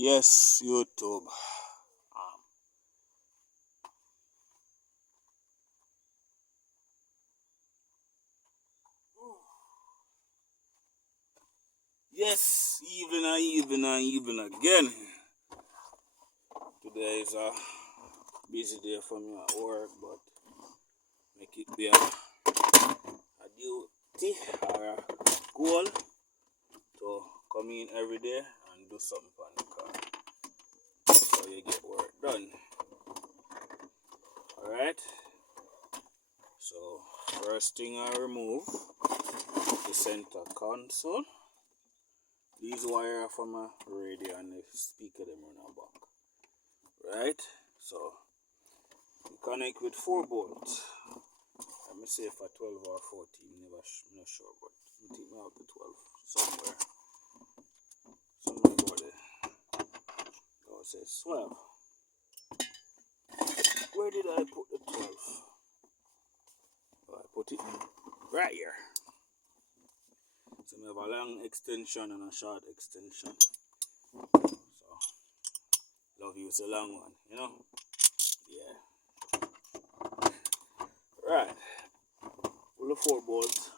Yes, YouTube. Yes, even again. Today is a busy day for me at work, but make it be a duty or a goal to come in every day and do something for the car. So you get work done. Alright? So first thing I remove the center console. These wire are from a radio and the speaker them run a back. Right? So you connect with 4 bolts. Let me say for 12 or 14, I'm not sure, but I think I have the 12 somewhere. Somewhere about there. Oh, it says 12. Where did I put the 12? Oh, I put it right here. So I have a long extension and a short extension. So love use a long one, you know? Yeah. Right. Pull the 4 bolts.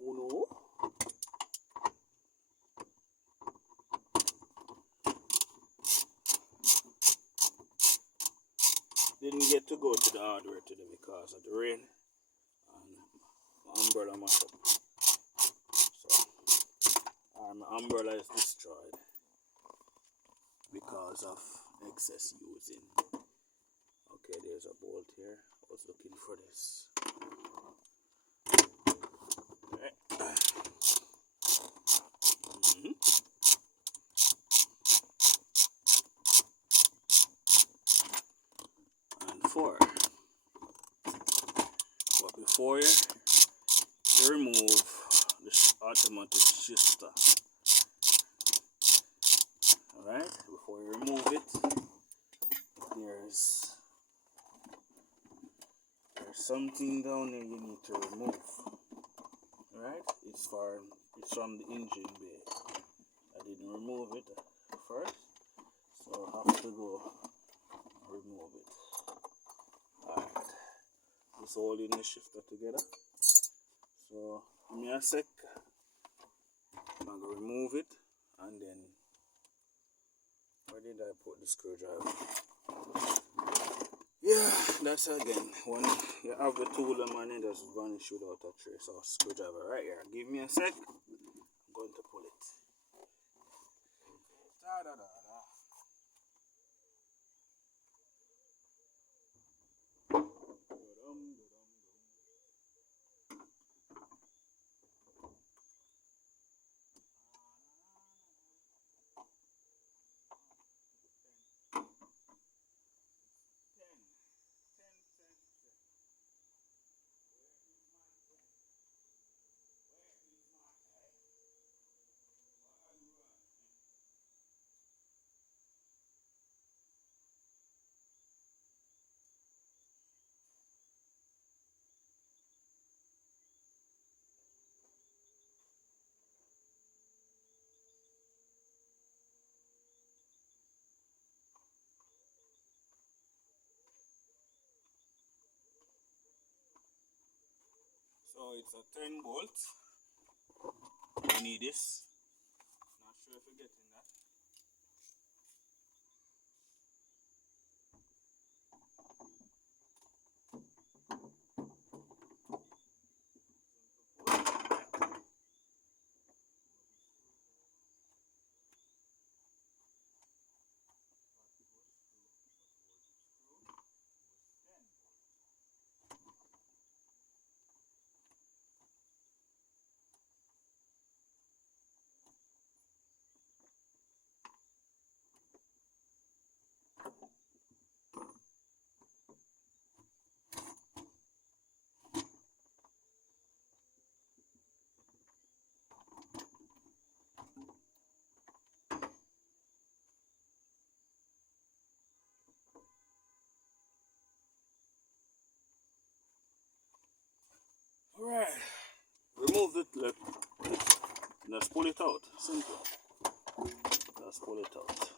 Uno. Didn't get to go to the hardware today because of the rain and my umbrella mashed up. So my umbrella is destroyed because of excess using. Okay, there's a bolt here. I was looking for this. Right. And 4. But before you remove the automatic shifter, alright, before you remove it, there's something down there you need to remove. Alright, it's from the engine bay. I didn't remove it first, so I have to go remove it. Alright, just holding the shifter together. So give me a sec. I'm gonna remove it, and then where did I put the screwdriver? Yeah, that's again when you have the tool and it just vanish without a trace. So screwdriver right here. Give me a sec. I'm going to pull it. Da, da, da, da. So it's a 10 volt. You need this. Not sure if you're getting that. Just pull it out. Simple. Just pull it out.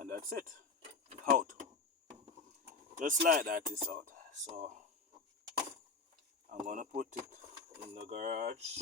And that's it. Out. Just like that it's out. So I'm gonna put it in the garage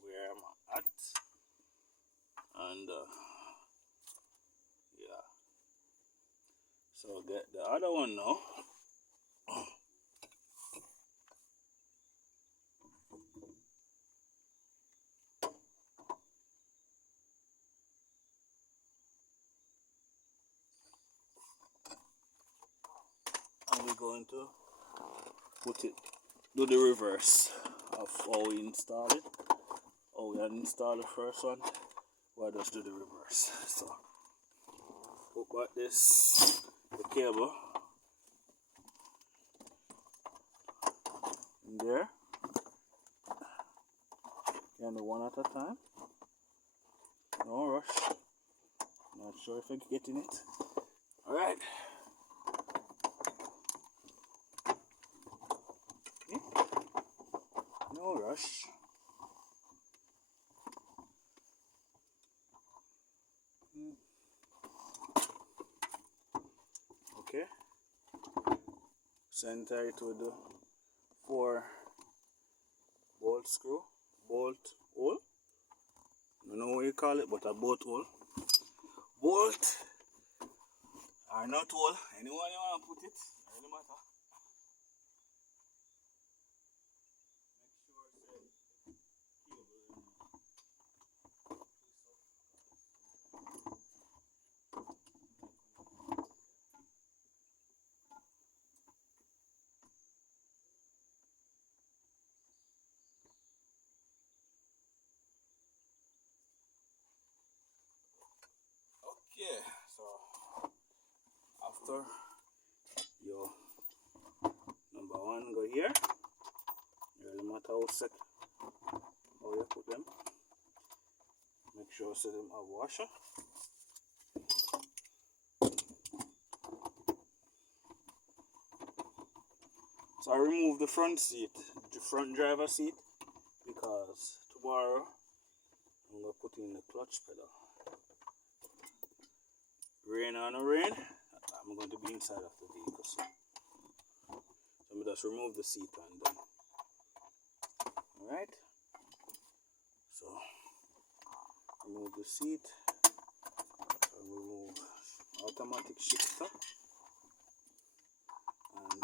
where I'm at. And yeah. So get the other one now. And we're going to do the reverse of how we install it. How we uninstall the first one, we'll just do the reverse. So, put back the cable in there. Can do one at a time. No rush. Not sure if I'm getting it. Alright. No rush. Okay. Center it with the 4 bolt hole. I don't know what you call it, but a bolt hole. Bolt or nut hole. Anyone you want to put it, doesn't matter. Okay, so after your number 1 go here, it really matter how you put them. Make sure so them have washer. So I remove the front seat, the front driver seat, because tomorrow I'm gonna put in the clutch pedal. Rain or no rain, I'm going to be inside of the vehicle. So let me just remove the seat and done. Alright. So remove the seat. Remove automatic shifter. And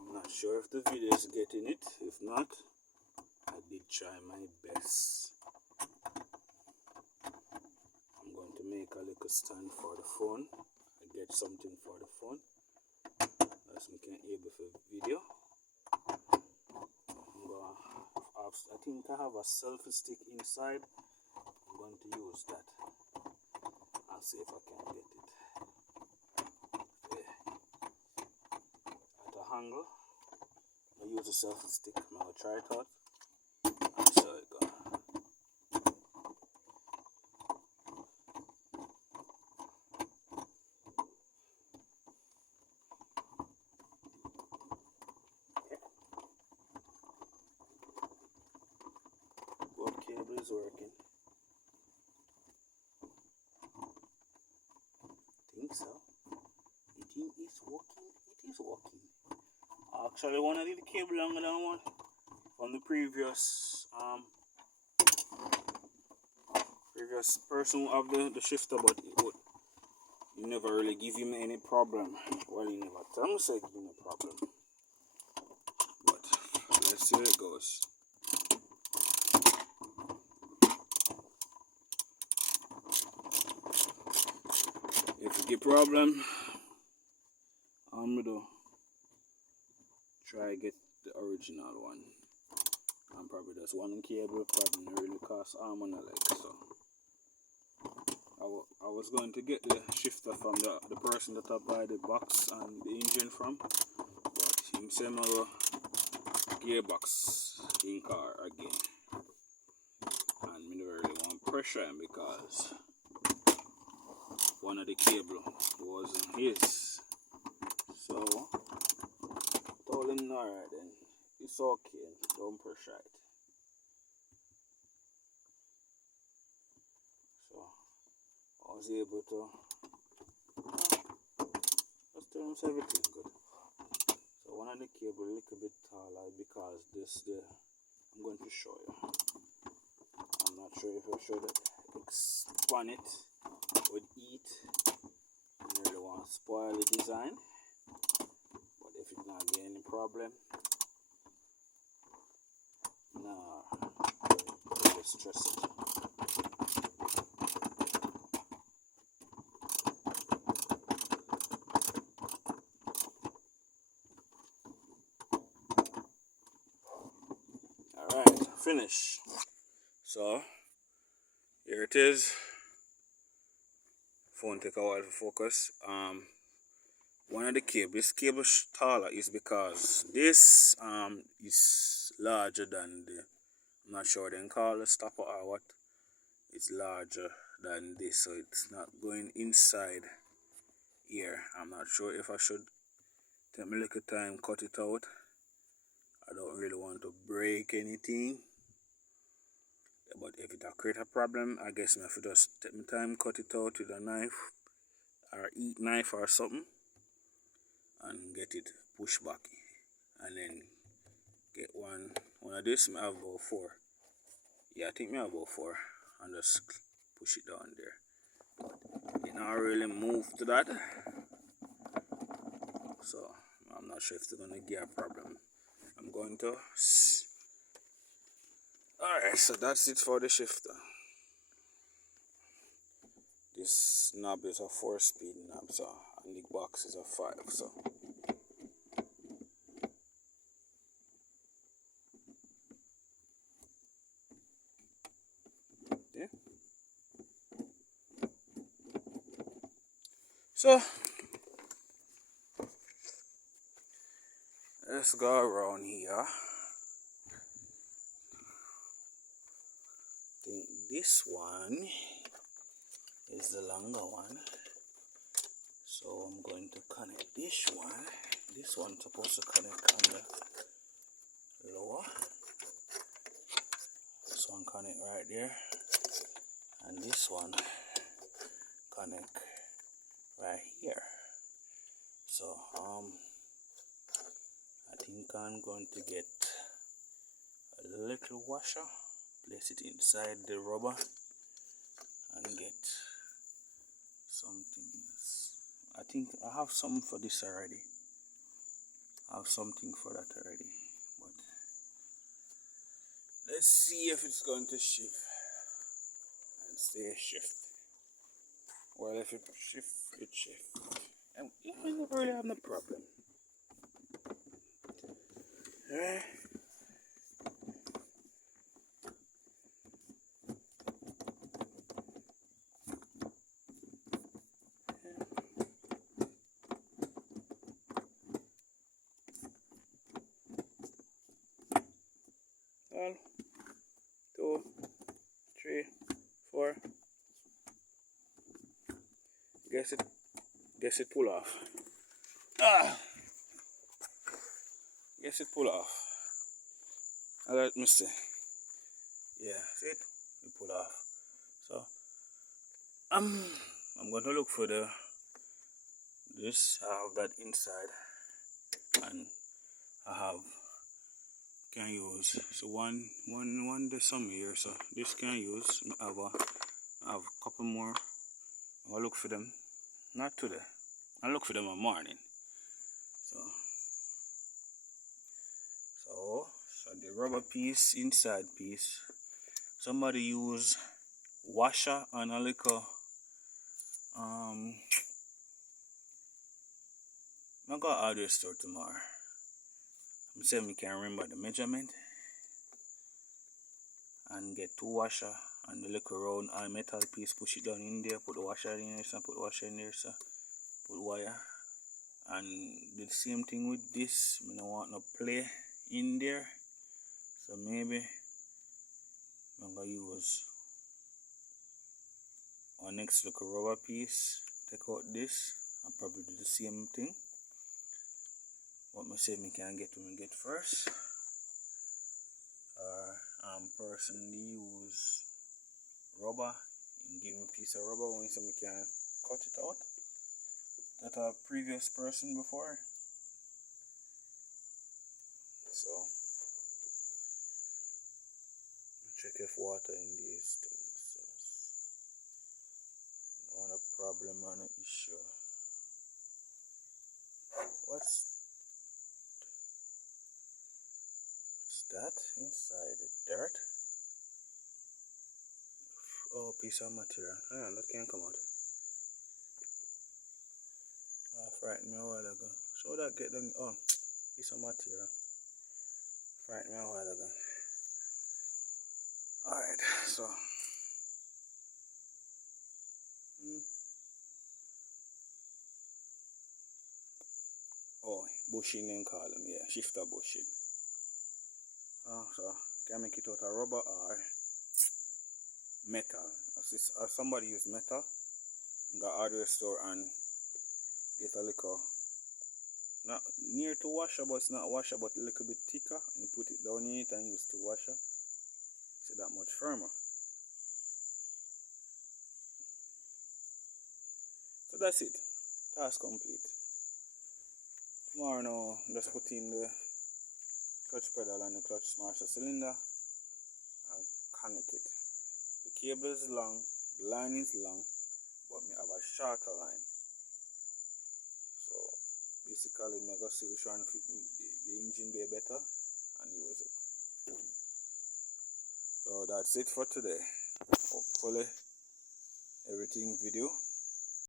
I'm not sure if the video is getting it. If not, I did try my best. I'm going to make a little stand for the phone. I get something for the phone. That's me can able for video. I think I have a selfie stick inside. I'm going to use that. I'll see if I can get it. Okay. At a angle. I use a selfie stick. I'm going to try it out. And so it goes. Both cable is working. I think so. You think it's working? It is working. Actually, one of the cable longer than one from the previous person who have the shifter, but he never really give him any problem. Well, he never tell me say give him a problem. But let's see how it goes. If you get problem, I'm gonna try get the original one. And probably just one cable, probably not really cost arm and a leg. So I was going to get the shifter from the person that I buy the box and the engine from, but him say my gearbox in car again, and me never really want pressure him because one of the cable wasn't his. So told him alright then. It's okay, don't pressure it. So I was able to just turn everything good. So one of the cable a little bit taller because I'm going to show you. I'm not sure if I should expand it with heat. I don't really want to spoil the design, but if it's not getting any problem, nah, just stress it. Alright, finish. So here it is. Phone take a while to focus. One of the cables, this cable taller is because this is larger than the, I'm not sure they call the stopper or what. It's larger than this, so it's not going inside here. I'm not sure if I should take my little time cut it out. I don't really want to break anything. But if it create a problem, I guess I have to just take my time, cut it out with a knife or heat knife or something and get it pushed back, and then get one of this. I have about 4. Yeah, I think I have about 4, and just push it down there. But it not really move to that, so I'm not sure if it's gonna get a problem. I'm going to. Alright, so that's it for the shifter. This knob is a 4-speed knob, so, and the box is a 5, so. Yeah. So let's go around here. I think this one is the longer one, so I'm going to connect this one. This one's supposed to connect on the lower. This one connect right there, and this one connect right here. So I think I'm going to get a little washer, place it inside the rubber, and get something else. I think I have something for this already. I have something for that already, but let's see if it's going to shift and stay shift. Well, if it shift, it shift. And I never really have no problem. Alright. One, 2, 3, 4. Guess it pull off. Guess it pull off. Let me see. Yeah, see it? It pull off. So I'm going to look for this. I have that inside, and I have can use. So one there's some here, so this can use. I have a couple more. I'll look for them. Not today. I'll look for them in the morning. So the rubber piece, inside piece. Somebody use washer and a little I got hardware store tomorrow. I'm saying we can remember the measurement and get 2 washer and the little round metal piece, push it down in there, put the washer in there, so put the washer in there, so put wire, and do the same thing with this. I don't want no play in there, so maybe I'm gonna use our next little rubber piece, take out this and probably do the same thing. what me say me can get to me get first, or personally use rubber and give me a piece of rubber when so me can cut it out. That a previous person before. So check if water in these things. Not a problem or an issue. What's that inside the dirt? Oh, piece of material. Yeah, that can't come out. Frightened me a while ago. So that get done. Oh, piece of material. Frightened me a while ago. Alright, so. Oh, bushing then call them, yeah, shifter bushing. So can make it out of rubber or metal. As somebody use metal, go hardware store and get a little, not near to washer, but it's not washer, but a little bit thicker, and put it down in it and use to washer. So that much firmer. So that's it. Task complete. Tomorrow now, just put in the clutch pedal and the clutch master cylinder and connect it. The cable is long, the line is long, but me have a shorter line. So basically, I'm going to see which one fit the engine bay better and use it. So that's it for today. Hopefully everything video